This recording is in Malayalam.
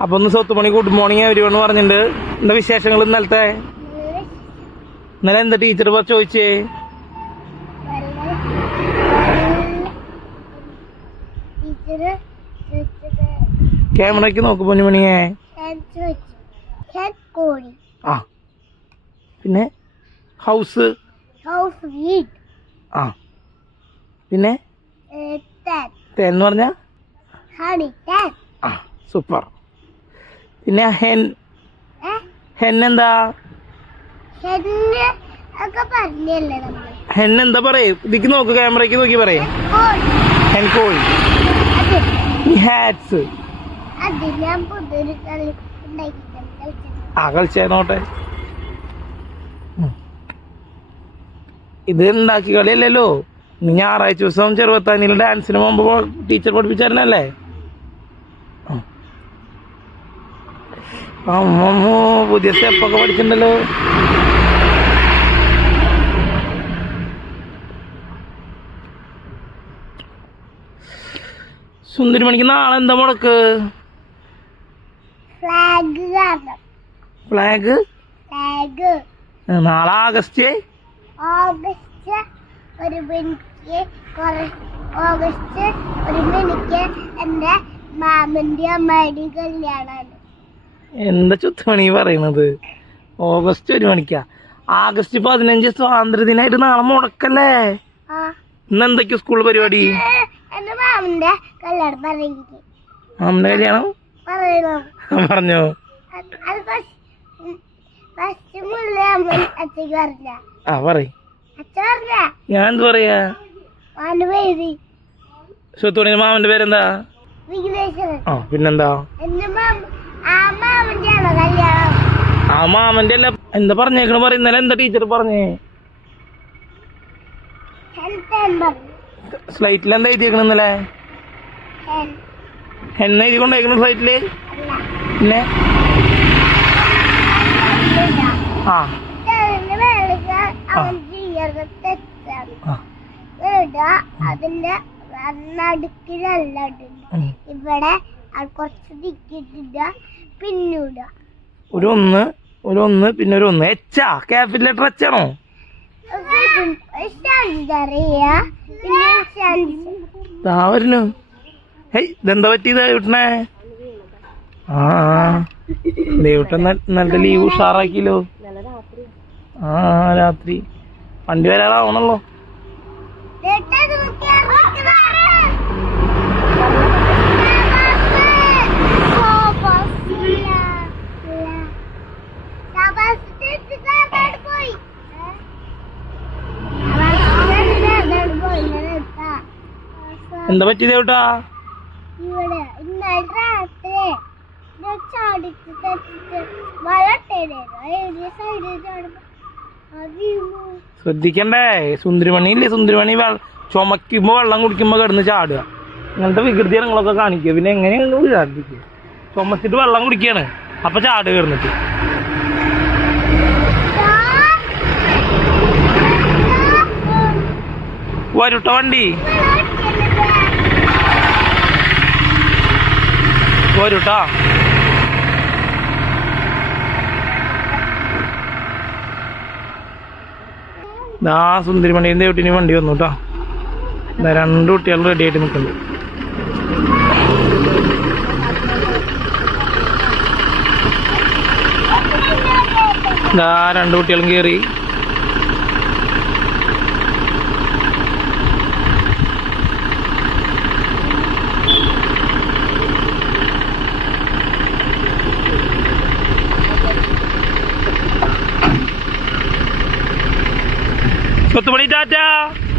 അപ്പൊ ഒന്ന് സ്വത്തുമണി ഗുഡ് മോർണിംഗ് എവരിവൺ പറഞ്ഞിട്ടുണ്ട്. എന്താ വിശേഷങ്ങൾ ഇന്നലത്തെ? ഇന്നലെ എന്താ ടീച്ചർ ചോദിച്ചേ? ക്യാമറക്ക് ക്യാമറയ്ക്ക് നോക്ക് പൊന്നുമണിയെ. ആ. പിന്നെ ഹൗസ്? ഹൗസ് വീട് ആ പിന്നെ എന്ന് പറഞ്ഞ? ആ സൂപ്പർ പിന്നെ ഹെൻ ഏ? ഹെൻ എന്താ ഹെന്ന് ഒക്കെ പറഞ്ഞല്ലേ നമ്മൾ ഹെൻ എന്താ പറയേ? ഇതിക്ക് നോക്ക് ക്യാമറയ്ക്ക് നോക്കി പറയേ. ഹെൻ കോഴി. ഹാറ്റ്സ്. ആ കളിച്ചേ നോട്ടെ. ഇത് ഉണ്ടാക്കി കളിയല്ലല്ലോ. ഞായറാഴ്ച ദിവസം ചെറുപത്താനിയിൽ ഡാൻസിന് മുമ്പ് ടീച്ചർ പഠിപ്പിച്ചായിരുന്നല്ലേ? അമ്മമ്മോ പുതിയ സ്റ്റെപ്പൊക്കെ പഠിച്ചിട്ടുണ്ടല്ലോ സുന്ദരി മണിക്ക് നാളെ എന്താ മുടക്ക് ഫ്ലാഗ് നാളെ ആഗസ്റ്റ്? ഓഗസ്റ്റ് ഒരു കുറേ ഓഗസ്റ്റ് ഒരു മണിക്ക് എന്റെ മാമന്റെ അമ്മയുടെ കല്യാണമാണ്. എന്താ ചുത്തുമണി പറയണത് ഓഗസ്റ്റ് ഒരു മണിക്കാ. ആഗസ്റ്റ് പതിനഞ്ച് സ്വാതന്ത്ര്യദിനായിട്ട് നാളെ മുടക്കല്ലേ? ഇന്ന് എന്തൊക്കെയാ സ്കൂൾ പരിപാടി? അമ്മന്റെ കല്യാണം പറഞ്ഞോ? ആ ഞാൻ എന്ത് പറയാ? മാമന്റെ പേരെന്താ? ആ പിന്നെന്താ? ആ മാമന്റെ അല്ല എന്താ പറഞ്ഞേക്കണ? പറ ഇന്നലെ എന്താ ടീച്ചർ പറഞ്ഞേ? സ്ലൈറ്റിൽ എന്താ എഴുതിയേക്കണ ഇന്നലെ? എന്നെ എഴുതി കൊണ്ടേക്കണ സ്ലൈറ്റിൽ പിന്നെ? ആ. അതിന്റെ ഇവിടെ നടുക്കിലല്ല കുറച്ച് ഒരു ഒന്ന് ഒരു ഒന്ന് പിന്നെ ഒരു ഒന്ന് എച്ചാ ക്യാപിറ്റൽ ലെറ്റർ എച്ചാണോ വരുന്നു. ഹേയ് ഇതെന്താ പറ്റിയത് വീട്ടിനെ? ആ ദേവിട്ടൻ നല്ല ലീവ് ഉഷാറാക്കിയല്ലോ. ആ രാത്രി. വണ്ടി വരാറാവണല്ലോ എന്താ പറ്റി ദേവിട്ടാ ഇവിടെ ഇന്നലെ രാത്രി ഞാൻ ചാടിച്ച് തെറ്റിച്ച് വളട്ടേനായിരുന്നു ഏരിയ സൈഡിൽ ചാടുമ്പോ പറ്റിയത് ഏട്ടാ? ശ്രദ്ധിക്കണ്ടേ? സുന്ദരിമണി ഇല്ലേ സുന്ദരിമണി ചുമക്കുമ്പോ വെള്ളം കുടിക്കുമ്പോ കിടന്ന് ചാടുക. ഇങ്ങനത്തെ വികൃതി നിങ്ങളൊക്കെ കാണിക്കുക. പിന്നെ എങ്ങനെയാണ് വിചാരിക്കുക ചുമച്ചിട്ട് വെള്ളം കുടിക്കാണ്. അപ്പൊ ചാട് കിടന്നിട്ട്. വരുട്ടോ വണ്ടി. വരുട്ടാ വണ്ടി സുന്ദരിമണിയും ദേവട്ടിനും വണ്ടി വന്നു കേട്ടോ രണ്ട് കുട്ടികൾ റെഡി ആയിട്ട് നിൽക്കുന്നുണ്ട് ദാ രണ്ട് കുട്ടികളും കയറി Seperti.